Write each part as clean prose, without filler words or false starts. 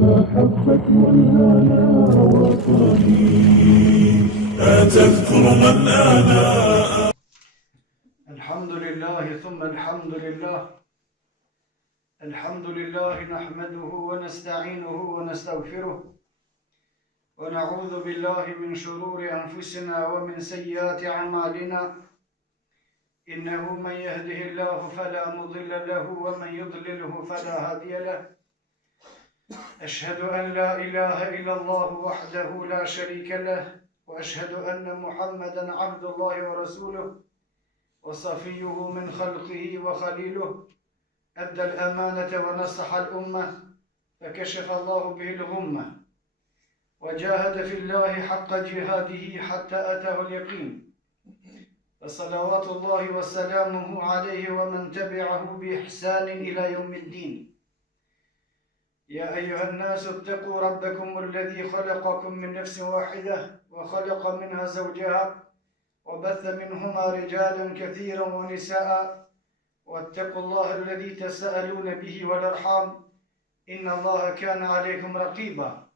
محبة والهنا وطني أتذكر من أنا. الحمد لله ثم الحمد لله. الحمد لله نحمده ونستعينه ونستغفره ونعوذ بالله من شرور أنفسنا ومن سيئات أعمالنا إنه من يهده الله فلا مضل له ومن يضلله فلا هادي له أشهد أن لا إله إلا الله وحده لا شريك له وأشهد أن محمدا عبد الله ورسوله وصفيه من خلقه وخليله أدى الأمانة ونصح الأمة فكشف الله به الغمة وجاهد في الله حق جهاده حتى أتاه اليقين فصلوات الله وسلامه عليه ومن تبعه بإحسان إلى يوم الدين. يا أيها الناس اتقوا ربكم الذي خلقكم من نفس واحدة وخلق منها زوجها وبث منهما رجالا كثيرا ونساء واتقوا الله الذي تساءلون به والأرحام إن الله كان عليكم رقيبا.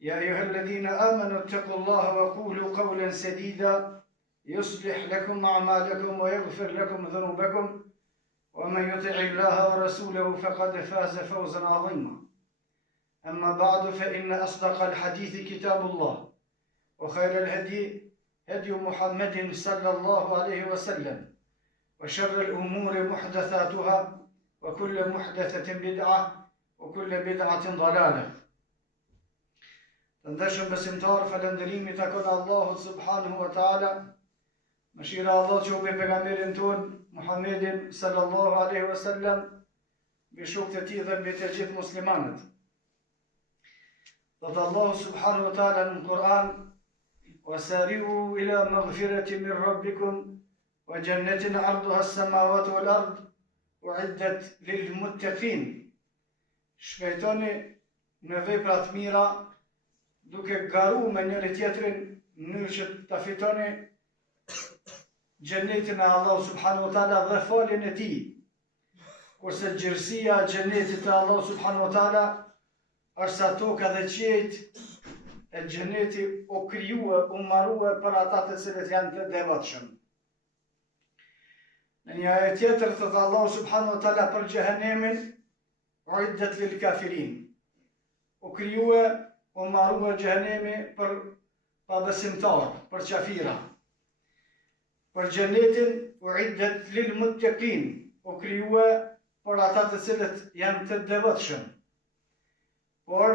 يا أيها الذين آمنوا اتقوا الله وقولوا قولا سديدا يصلح لكم أعمالكم ويغفر لكم ذنوبكم ومن يطع الله ورسوله فقد فاز فوزا عظيما. أما بعد فإن أصدق الحديث كتاب الله وخير الهدي هدي محمد صلى الله عليه وسلم وشر الأمور محدثاتها وكل محدثة بدعة وكل بدعة ضلالة. Të ndeshëm besimtar, falënderimi takon Allahut subhanahu wa taala. Mëshira Allah që u be pejgamberin ton Muhammedin sallallahu alaihi wasallam, mbi shokët e tij dhe mbi të gjithë muslimanët. Thot Allahu subhanahu wa taala në Kur'an: "Wasari'u ila maghfiratin min rabbikum wa jannatin 'arduha as-samawati wal ard u'iddat lil muttaqin." Shpejtoni në vepra të mira, duke garu me njëri tjetrin në mënyrë që ta fitoni xhenetin e Allahut subhanahu wa taala dhe faljen e tij. Kurse gjërësia e xhenetit të Allahut subhanahu wa taala është sa toka dhe qejt e xheneti u krijuar, u marrua për ata të cilët janë të devotshëm. Në një ajet tjetër thot Allahu subhanahu wa taala për xhehenemin: "Uiddat lil kafirin." U krijuar, u marrua xhehenemi për pabesimtar, për qafira. Për xhenetin uiddat lil muttaqin, u krijuar për ata të cilët janë të devotshëm. Por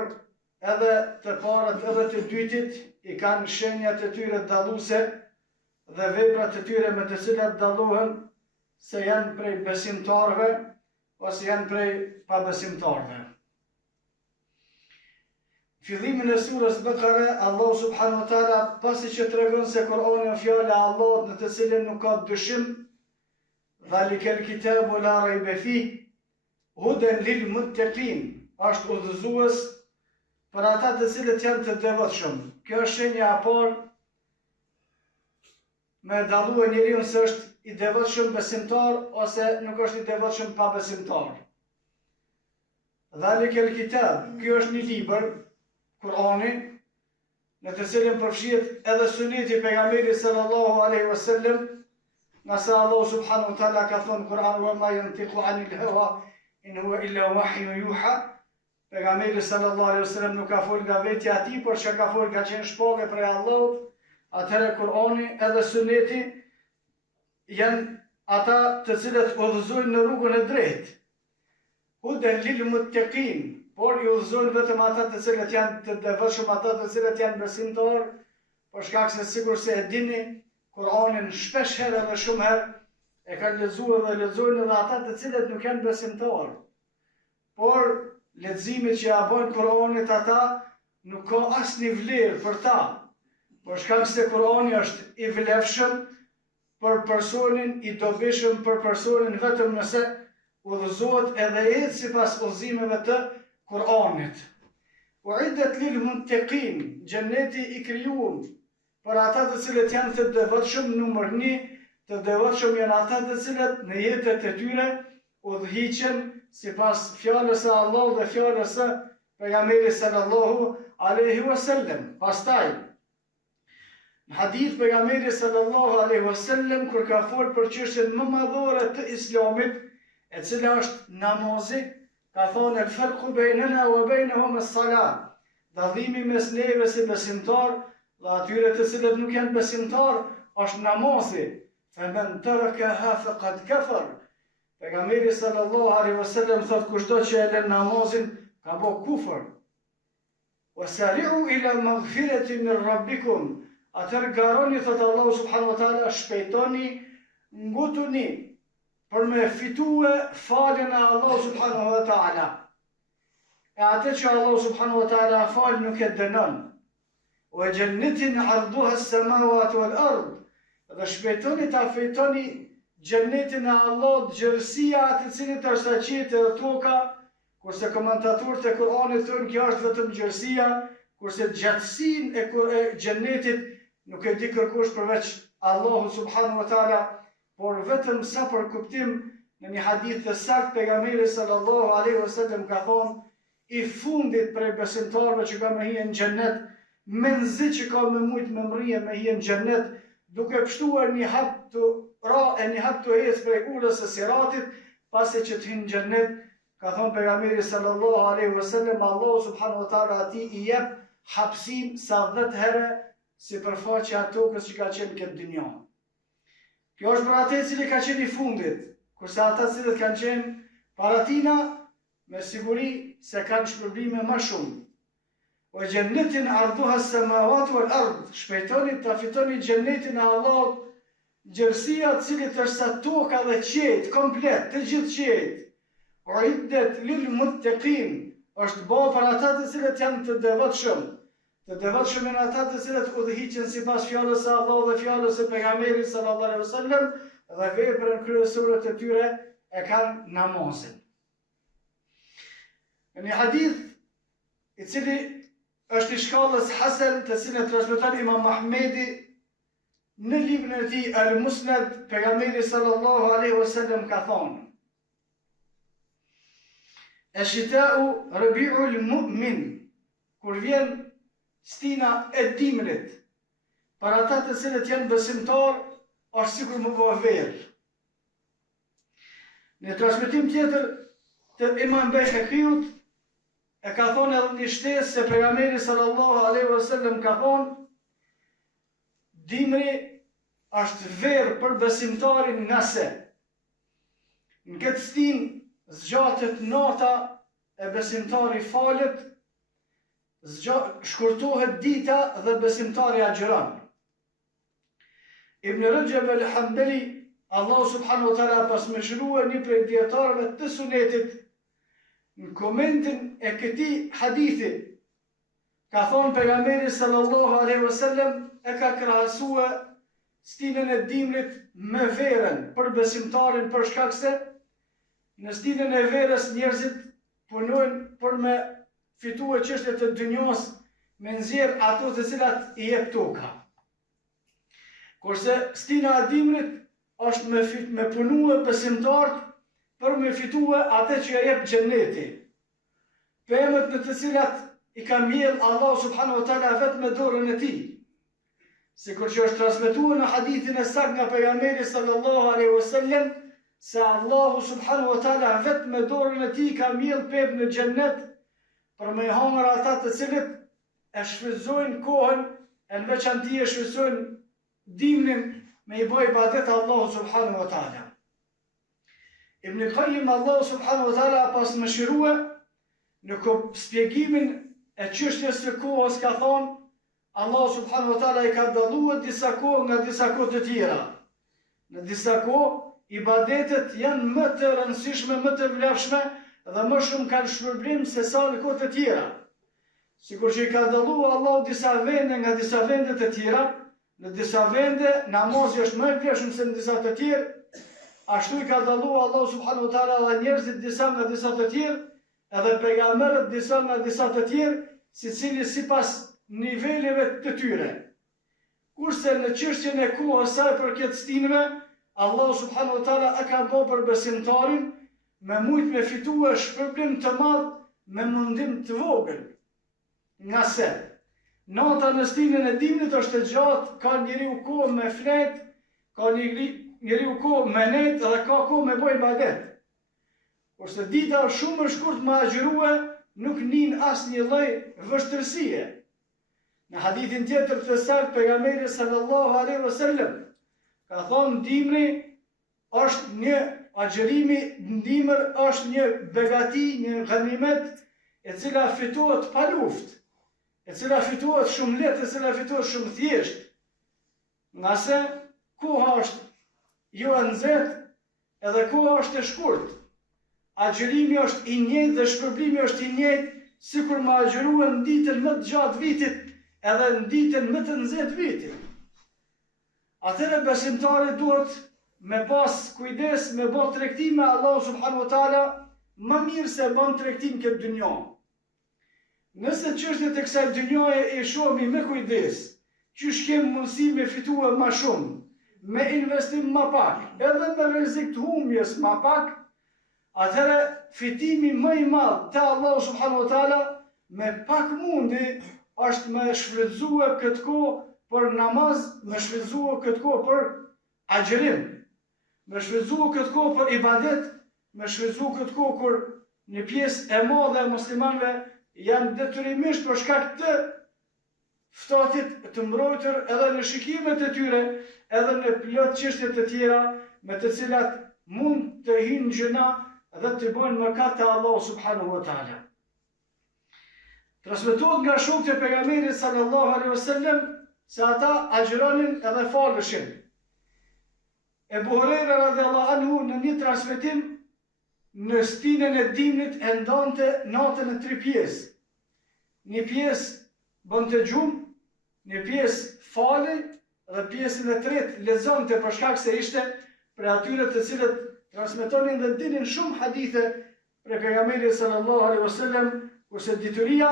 edhe të parët edhe të dytit i kanë shenjat e tyre dalluese dhe veprat e tyre me të cilat dallohen se janë prej besimtarëve ose janë prej pabesimtarëve. Fillimin e surës Bekare, Allah subhanahu wa taala pasi që tregon se Kur'ani është fjala e Allahut në të cilën nuk ka dyshim, "Dhalikal kitabu la rayba fihi hudan lil muttaqin", është udhëzues për ata të cilët janë të devotshëm. Kjo është shenja e parë me dalluar njeriu se është i devotshëm besimtar ose nuk është i devotshëm pa besimtar. Dhalikal kitab, kjo është një libër, Kur'ani, në të cilin përfshihet edhe suneti i pejgamberit sallallahu alaihi wasallam, nga sa Allah subhanahu wa taala ka thënë Kur'an: "Wa ma yantiqu 'anil hawa in huwa illa wahyun yuha." Pejgamberi sallallahu alaihi wasallam nuk ka folur nga vetja e tij, por që ka folur ka qenë shpallje prej Allahut. Atëherë Kur'ani edhe suneti janë ata të cilët udhëzojnë në rrugën e drejtë. Hudan lil muttaqin, por ju udhëzojnë vetëm ata të cilët janë të devotshëm, ata të cilët janë besimtar, për shkak se sikur se e dini, Kur'anin shpesh herë dhe shumë herë e kanë lexuar dhe lexojnë edhe ata të cilët nuk janë besimtar. Por leximit që ja bojnë Kur'anit ata nuk ka asnjë vlerë për ta, për shkak se Kur'ani është i vlefshëm për personin, i dobishëm për personin vetëm nëse udhëzohet edhe ecë sipas udhëzimeve të Kur'anit. Uiddat lil muttaqin, xheneti i krijuar për ata të cilët janë të devotshëm. Numër 1, të devotshëm janë ata të cilët në jetët e tyre udhëhiqen sipas fjalës së Allahut dhe fjalës së pejgamberit sallallahu alaihi wasallam. Pastaj në hadith pejgamberi sallallahu alaihi wasallam kur ka folur për çështjen më madhore të Islamit, e cila është namazi, ka thonë el farqu bainana wa bainahum as-salat. Dallimi mes neve si besimtar dhe atyre të cilët nuk janë besimtar është namazi. Faman tarakaha faqad kafar. Pejgamberi sallallahu alaihi wasallam thotë kushdo që e lën namazin ka bë kufër. Wasari'u ila maghfiratin min rabbikum. Atër garoni, thotë Allahu subhanahu wa taala, shpejtoni, ngutuni për me fitue faljen e Allahu subhanahu wa taala. E atë që Allahu subhanahu wa taala fal nuk e dënon. Wa jannatin 'arduha as-samawati wal ard. Dhe shpejtoni ta fitoni xhennetin e Allahut, gjërësia atë cilit është aqit e toka, kurse komentatorët e Kuranit thonë kjo është vetëm gjërësia, kurse gjatësinë e xhennetit nuk e di kërkush përveç Allahu subhanahu wa taala, por vetëm sa për kuptim në një hadith të saktë pejgamberi sallallahu alaihi wasallam ka thonë i fundit prej besimtarëve që ka me hije në xhennet, menzi që ka me mujt me mrije me hije në xhennet, duke pështuar një hap të ecë prej urës së siratit, pasi që të hinë në xhennet, ka thonë pejgamberi sallallahu alaihi wasallam, Allahu subhanahu wa taala atij i jep hapësim sa 10 herë si përfaqja e tokës që ka qenë këtë dynja. Kjo është për atë cili ka qenë i fundit, kurse ata cilët kanë qenë para tina, me siguri se kanë shpërblime më shumë. O xhennetin ardhuha as-samawati wal ard, shpejtoni ta fitoni xhennetin e Allahut, gjërësia e cilit është sa toka dhe qetë, komplet, të gjithë qetë. Uiddet lil muttaqin, është bërë për ata të cilët janë të devotshëm. Të devotshëm janë ata të cilët udhëhiqen sipas fjalës së Allahut dhe fjalës së pejgamberit sallallahu alaihi wasallam dhe veprën kryesore të tyre e kanë namazin. Në një hadith i cili është i shkallës hasan, të cilën transmeton Imam Mahmedi në librin e tij Al-Musnad, pejgamberi sallallahu alaihi wasallam ka thonë: Ash-shita'u rabi'ul mu'min. Kur vjen stina e dimrit, për ata të cilët janë besimtar, është sikur më bëhet verë. Në transmetim tjetër të Imam Bejheqiut e ka thonë edhe një shtesë se pejgamberi sallallahu alaihi wasallam ka thonë: dimri është verë për besimtarin nëse në këtë stinë zgjatet nata e besimtari falet, shkurtohet dita dhe besimtari agjeron. Ibn Rajab al-Hanbali, Allahu subhanahu wa taala pas më shërua një prej dietarëve të sunetit, në komentin e këtij hadithi ka thonë pejgamberi sallallahu alaihi wasallam e ka krahasuar stinën e dimrit me verën për besimtarin, për shkak se në stinën e verës njerëzit punojnë për me fitue çështjet të dynjos, me nxjerr ato të cilat i jep toka. Kurse stina e dimrit është me punue besimtarët për me fitue atë që ja jep xheneti. Pemët në të cilat i ka mbjell Allahu subhanahu wa taala vetëm me dorën e tij. Sikur që është transmetuar në hadithin e saktë nga pejgamberi sallallahu alaihi wasallam, se Allahu subhanahu wa taala vetëm me dorën e tij ka mbjell pemë në xhennet për me hangër ata të cilët e shfrytëzojnë kohën, e në veçanti e shfrytëzojnë dimrin me i bëj ibadet Allahu subhanahu wa taala. Ibn Qayyim Allahu subhanahu wa taala pas më shirua në shpjegimin e çështjes së kohës ka thonë Allahu subhanahu wa taala i ka dalluar disa kohë nga disa kohë të tjera. Në disa kohë ibadetet janë më të rëndësishme, më të vlefshme dhe më shumë kanë shpërblim se sa në kohë të tjera. Sikur që i ka dalluar Allahu disa vende nga disa vende të tjera, në disa vende namazi është më i vlefshëm se në disa të tjerë, ashtu i ka dalluar Allahu subhanahu wa taala dhe njerëzit disa nga disa të tjerë, edhe pejgamberët disa nga disa të tjerë, secili sipas niveleve të tyre. Kurse në çështjen e kohës sa për këtë stinëve, Allahu subhanahu wa taala e ka bërë për besimtarin me mujt me fitua shpërblim të madh me mundim të vogël. Nga se, nata në stinën e dimnit është e gjatë, ka njeriu kohë me flet, ka njeriu kohë me net dhe ka kohë me boj ibadet. Kurse dita është shumë e shkurt me agjërue, nuk nin asnjë lloj vështirësie. Në hadithin tjetër të saktë pejgamberi sallallahu alaihi wasallam ka thonë dimri është një agjërimi, ndimër është një begati, një ganimet e cila fitohet pa luftë, e cila fitohet shumë lehtë, e cila fitohet shumë thjesht. Nga se koha është jo e nxehtë, edhe koha është e shkurt. Agjërimi është i njëjtë dhe shpërblimi është i njëjtë, sikur më agjëruan në ditën më të gjatë vitit, edhe në ditën më të nxehtë vitit. Atëherë besimtari duhet me pas kujdes, me bën tregtim me Allahu subhanahu wa taala, më mirë se bën tregtim këtë dynjë. Nëse çështjet e kësaj dynjaje e shohim me kujdes, qysh kem mundësi me fitua më shumë, me investim më pak, edhe me rrezik të humbjes më pak, atëherë fitimi më i madh te Allahu subhanahu wa taala me pak mundi është me shfrytëzue këtë kohë për namaz, me shfrytëzue këtë kohë për agjërim, me shfrytëzue këtë kohë për ibadet, me shfrytëzue këtë kohë kur një pjesë e madhe e muslimanëve janë detyrimisht për shkak të ftohtit të mbrojtur edhe në shikimet e tyre, edhe në plot çështje të tjera me të cilat mund të hinë gjëna dhe të bëjnë mëkat te Allahu subhanahu wa taala. Transmetohet nga shokët e pejgamberit sallallahu alaihi wasallam se ata agjëronin edhe falëshin. Ebu Hurajra radhiyallahu anhu në një transmetim në stinën e dimnit e ndante natën në 3 pjesë. Një pjesë bënte gjumë, një pjesë fali dhe pjesën e tretë lexonte për shkak se ishte për atyre të cilët transmetonin dhe dinin shumë hadithe për pejgamberin sallallahu alaihi wasallam, kurse dituria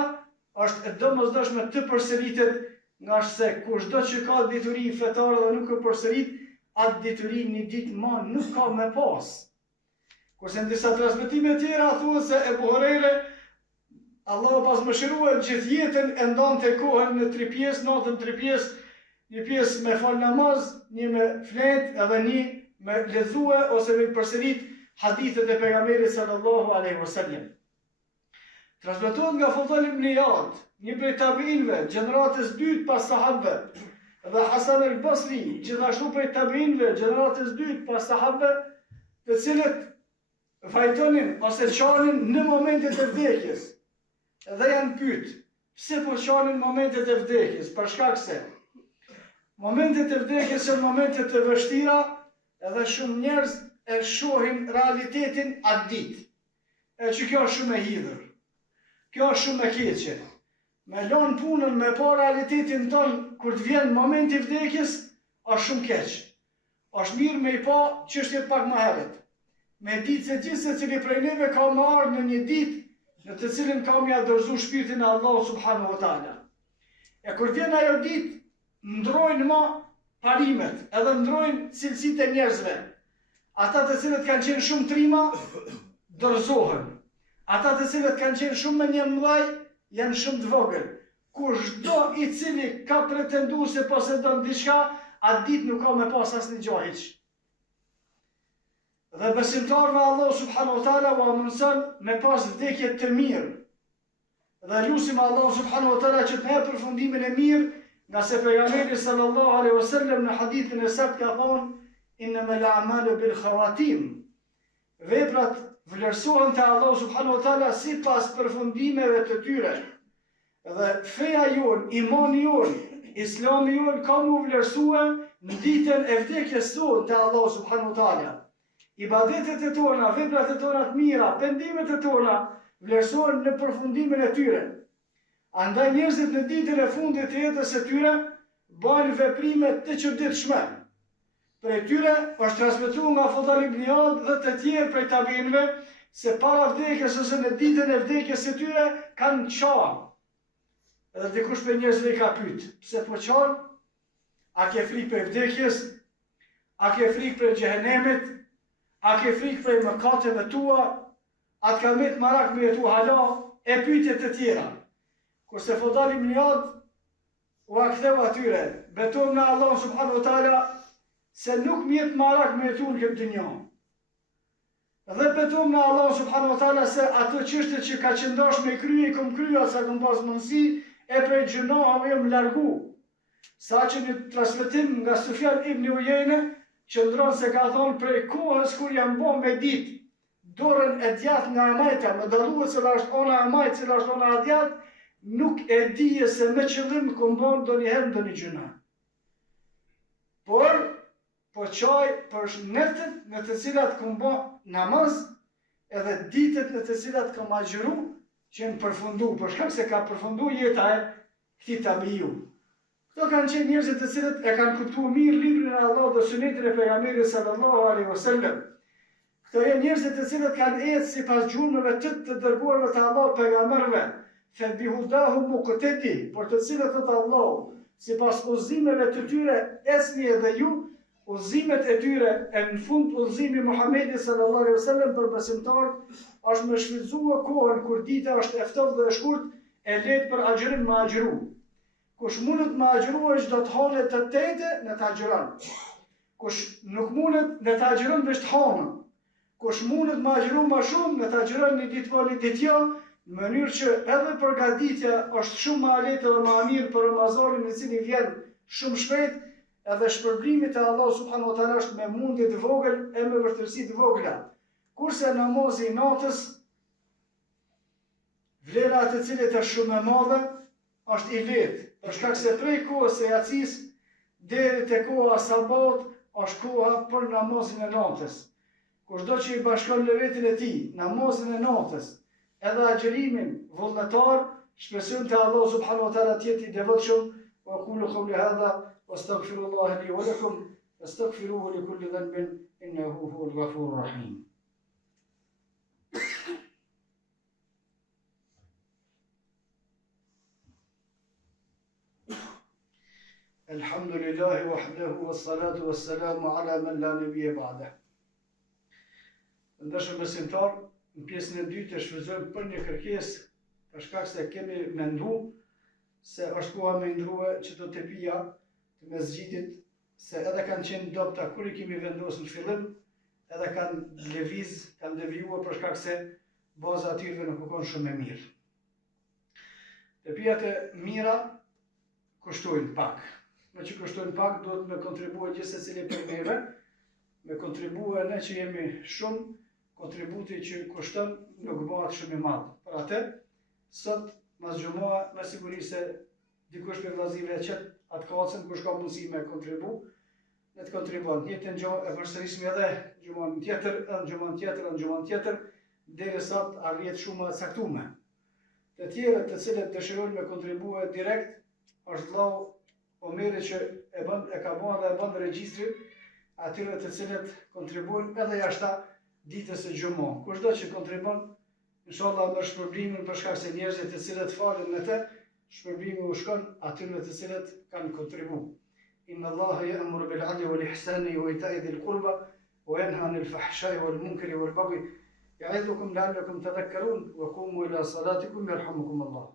është e domosdoshme të përsëritet, nga se kushdo që ka dituri fetare dhe nuk e përsërit, atë dituri një ditë më nuk ka me pas. Kurse në disa transmetime tjera thuhet se Ebu Hurajra, Allahu pas mëshirua gjithë jetën e ndante kohën në 3 pjesë, natën 3 pjesë, një pjesë me fal namaz, një me flet edhe një me lexue ose me përsërit hadithet e pejgamberit sallallahu alaihi wasallam. Transmetohet nga Fudhal ibn Iyad, një prej tabiinëve, gjeneratës dytë pas sahabëve, dhe Hasan al-Basri, gjithashtu prej tabiinëve, gjeneratës dytë pas sahabëve, të cilët vajtonin ose qanin në momentet e vdekjes. Dhe janë pyet, pse po qanin momentet e vdekjes? Për shkak se momentet e vdekjes janë momentet e vështira, edhe shumë njerëz e shohin realitetin atë ditë. E që kjo është shumë e hidhur. Kjo është shumë e keqe. Me lanë punën me pa realitetin tonë kur të vjen momenti i vdekjes, është shumë keq. Është mirë me i pa çështjet pak më herët. Me ditë se gjithë secili prej neve ka më ardhur në një ditë në të cilën ka më dorëzu shpirtin e Allahut subhanahu wa taala. E kur vjen ajo ditë, ndrojnë më parimet, edhe ndrojnë cilësitë e njerëzve. Ata të cilët kanë qenë shumë trima, dorëzohen. Ata të cilët kanë qenë shumë me një mëdhaj, janë shumë të vogël. Kushdo i cili ka pretenduar se posedon diçka, atë ditë nuk ka me pas asnjë gjë hiç. Dhe besimtarëve Allah subhanahu wa taala u mëson me pas vdekje të mirë. Dhe lutim Allah subhanahu wa taala që të na jap përfundimin e mirë, nga se pejgamberi sallallahu alaihi wasallam në hadithin e saktë ka thonë: "Innamal a'malu bil khawatim." Veprat vlerësohen te Allah subhanahu wa taala sipas përfundimeve të tyre. Dhe feja jon, imani jon, islami jon ka mu vlerësua në ditën e vdekjes tonë te Allah subhanahu wa taala. Ibadetet e tona, veprat e tona të mira, pendimet e tona vlerësohen në përfundimin e tyre. Andaj njerëzit në ditën e fundit të jetës së tyre bajnë veprime të çuditshme. Prej tyre është transmetuar nga Fudhal ibn Iyad dhe të tjerë prej tabiinëve se para vdekjes ose në ditën e vdekjes së tyre kanë qenë. Edhe dikush për njerëzve i ka pyet, pse po qenë? A ke frikë për vdekjes? A ke frikë për xhehenemit? a ke frikë prej mëkateve tua, atë ka me të marak me jetu hala, e pyetjet të tjera. Kurse fodali Mjad, u aktheu atyre, betojmë në Allah subhanahu wa taala se nuk mi jetë marak me jetu në këtë dynja. Dhe betojmë në Allah subhanahu wa taala se ato çështje që ka qëndosh me krye, kom krye, sa kom pas mundësi, e prej gjunahave jam largu. Sa që një transmetim nga Sufjan ibn Ujejne, qëndron se ka thonë prej kohës kur jam bo me ditë, dorën e djathtë nga amajta, më dalluhet cila është ona amajt, cila është ona djathtë, nuk e dije se me qëllim kom bon do njëherë do një gjuna. Por, po qaj për netët në të cilat kom bo namaz, edhe ditët në të cilat kom agjëru, që në përfundu, për shkak se ka përfundu jeta e këti tabiju. Këto kanë qenë njerëzit të cilët e kanë kuptuar mirë librin e Allah dhe sunetin e pejgamberit sallallahu alaihi wasallam. Këto janë njerëzit të cilët kanë ecë sipas gjurmëve të dërguarve të Allahut pejgamberëve, fe bihudahu muqtadi, por të cilët thotë Allah, sipas udhëzimeve të tyre ecni edhe ju, udhëzimet e tyre e në fund udhëzimi Muhamedit sallallahu alaihi wasallam për besimtar është me shfrytzuar kohën kur dita është e ftohtë dhe e shkurt, e lehtë për agjërim me agjëru. Kush mundet me agjëruar çdo të hanë të tete në të agjëron. Kush nuk mundet në të agjëron veç të hanën. Kush mundet me agjëru më shumë në të agjëron një ditë po një ditë jo, në mënyrë që edhe përgatitja është shumë më e lehtë dhe më e mirë për Ramazanin i cili vjen shumë shpejt, edhe shpërblimi te Allah subhanahu wa taala është me mundje të vogël e me vërtetësi të vogla. Kurse namazi i natës, vlera e të cilit është shumë e madhe, është i lehtë. Për shkak se prej kohës së jacis deri te koha sabat është koha për namazin e natës. Kushdo që i bashkon lëvetin e tij, namazin e natës, edhe agjërimin vullnetar, shpresojmë te Allah subhanahu wa taala të jetë i devotshëm. Wa qulu qawli hadha wastaghfirullaha li wa lakum wastaghfiruhu li kulli dhanbin innahu huwal ghafurur rahim. Alhamdulillahi wahdahu wassalatu wassalamu ala man la nabiyya ba'da. Ndërshëm besimtar, në pjesën e dytë e shfrytëzojmë për një kërkesë, për shkak se kemi mendu se është koha me ndrua që të tepia të mesxhidit, se edhe kanë qenë dopta kur i kemi vendosur në fillim, edhe kanë lëviz, kanë devijuar për shkak se baza e tyre nuk u shumë e mirë. Tepijat e mira kushtojnë pak. Me që kushtojnë pak, duhet me kontribue gjithë se cili për neve, me kontribue ne që jemi shumë, kontributi që kushton nuk bëhet shumë i madh. Për atë, sot mas gjumoa me siguri se dikush për vllazive qet atë kacën kush ka mundësi me kontribu, ne të kontribuon. Njëtën gjumë e përsërisim edhe gjumon tjetër, derisa të arrihet shuma e caktuar. Të tjerët të cilët dëshirojnë me kontribue direkt, është vllau Omeri që e ka bën dhe e bën regjistrin atyre të cilët kontribuojnë edhe jashta ditës së gjumë. Kushdo që kontribon, inshallah merr shpërblimin për shkak se njerëzit të cilët falen me të, shpërblimi u shkon atyre të cilët kanë kontribuar. Inna Allaha ya'muru bil 'adli wal ihsani wa ita'i dhil qurba wa yanha 'anil fahsha'i wal munkari wal baghi ya'idukum la'allakum tadhakkarun wa qumu ila salatikum yarhamukum Allah.